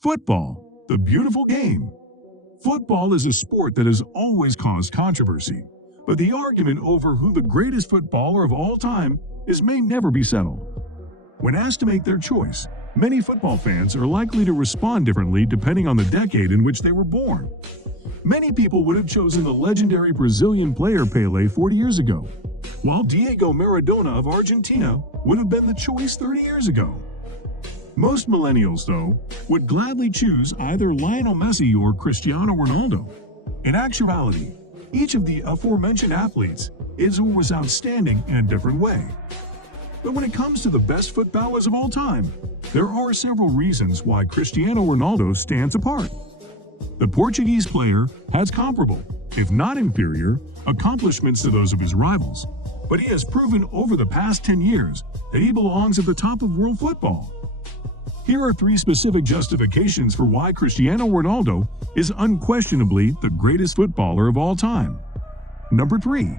Football, the beautiful game. Football is a sport that has always caused controversy, but the argument over who the greatest footballer of all time is may never be settled. When asked to make their choice, many football fans are likely to respond differently depending on the decade in which they were born. Many people would have chosen the legendary Brazilian player Pelé 40 years ago, while Diego Maradona of Argentina would have been the choice 30 years ago. Most millennials, though, would gladly choose either Lionel Messi or Cristiano Ronaldo. In actuality, each of the aforementioned athletes is or was outstanding in a different way. But when it comes to the best footballers of all time, there are several reasons why Cristiano Ronaldo stands apart. The Portuguese player has comparable, if not inferior, accomplishments to those of his rivals, but he has proven over the past 10 years that he belongs at the top of world football. Here are 3 specific justifications for why Cristiano Ronaldo is unquestionably the greatest footballer of all time. Number 3.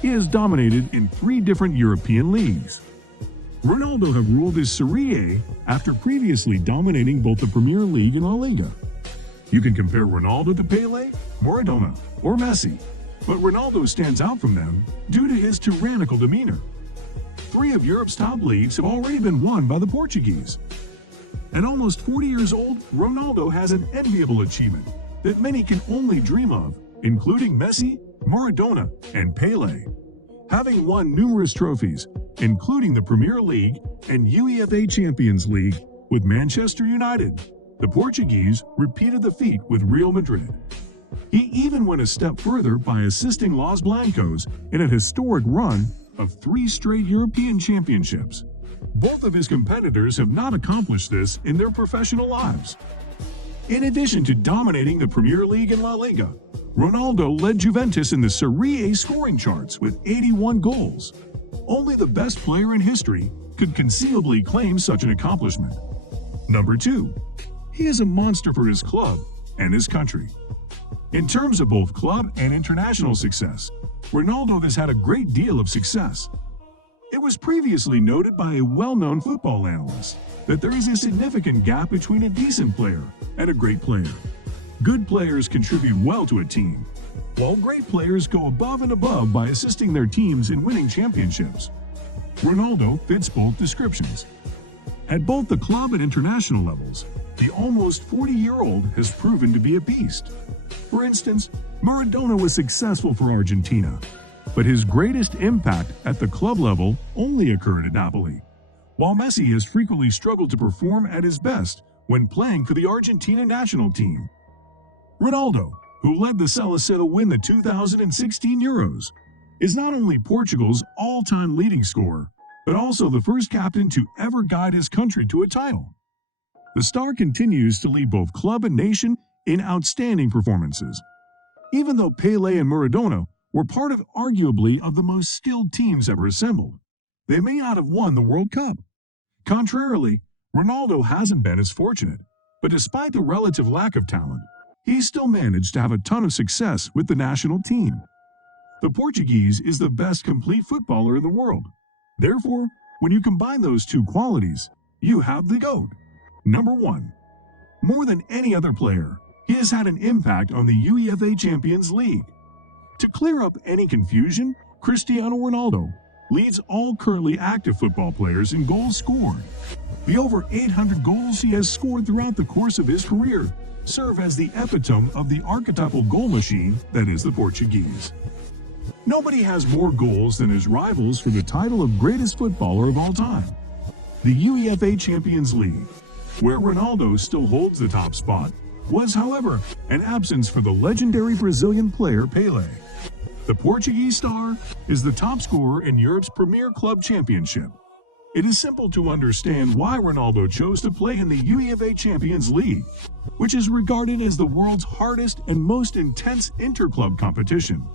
He has dominated in 3 different European leagues. Ronaldo has ruled his Serie A after previously dominating both the Premier League and La Liga. You can compare Ronaldo to Pelé, Maradona, or Messi, but Ronaldo stands out from them due to his tyrannical demeanor. 3 of Europe's top leagues have already been won by the Portuguese. At almost 40 years old, Ronaldo has an enviable achievement that many can only dream of, including Messi, Maradona, and Pelé. Having won numerous trophies, including the Premier League and UEFA Champions League with Manchester United, the Portuguese repeated the feat with Real Madrid. He even went a step further by assisting Los Blancos in a historic run of 3 straight European championships. Both of his competitors have not accomplished this in their professional lives. In addition to dominating the Premier League and La Liga, Ronaldo led Juventus in the Serie A scoring charts with 81 goals. Only the best player in history could conceivably claim such an accomplishment. Number 2. He is a monster for his club and his country. In terms of both club and international success, Ronaldo has had a great deal of success. It was previously noted by a well-known football analyst that there is a significant gap between a decent player and a great player. Good players contribute well to a team, while great players go above and above by assisting their teams in winning championships. Ronaldo fits both descriptions. At both the club and international levels, the almost 40-year-old has proven to be a beast. For instance, Maradona was successful for Argentina, but his greatest impact at the club level only occurred at Napoli, while Messi has frequently struggled to perform at his best when playing for the Argentina national team. Ronaldo, who led the Celica to win the 2016 Euros, is not only Portugal's all-time leading scorer, but also the first captain to ever guide his country to a title. The star continues to lead both club and nation in outstanding performances. Even though Pelé and Maradona were part of arguably of the most skilled teams ever assembled, they may not have won the World Cup. Contrarily, Ronaldo hasn't been as fortunate, but despite the relative lack of talent, he still managed to have a ton of success with the national team. The Portuguese is the best complete footballer in the world. Therefore, when you combine those 2 qualities, you have the GOAT. Number 1. More than any other player, he has had an impact on the UEFA Champions League. To clear up any confusion, Cristiano Ronaldo leads all currently active football players in goals scored. The over 800 goals he has scored throughout the course of his career serve as the epitome of the archetypal goal machine that is the Portuguese. Nobody has more goals than his rivals for the title of greatest footballer of all time. The UEFA Champions League, where Ronaldo still holds the top spot, was, however, an absence for the legendary Brazilian player Pelé. The Portuguese star is the top scorer in Europe's premier club championship. It is simple to understand why Ronaldo chose to play in the UEFA Champions League, which is regarded as the world's hardest and most intense interclub competition.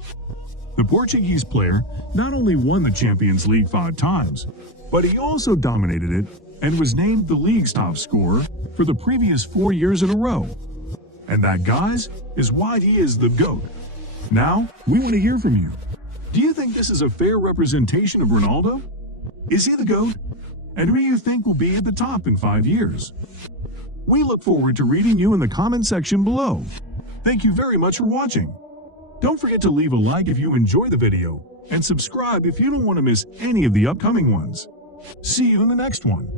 The Portuguese player not only won the Champions League 5 times, but he also dominated it and was named the league's top scorer for the previous 4 years in a row. And that, guys, is why he is the GOAT. Now, we want to hear from you. Do you think this is a fair representation of Ronaldo? Is he the GOAT? And who do you think will be at the top in 5 years? We look forward to reading you in the comment section below. Thank you very much for watching. Don't forget to leave a like if you enjoy the video, and subscribe if you don't want to miss any of the upcoming ones. See you in the next one.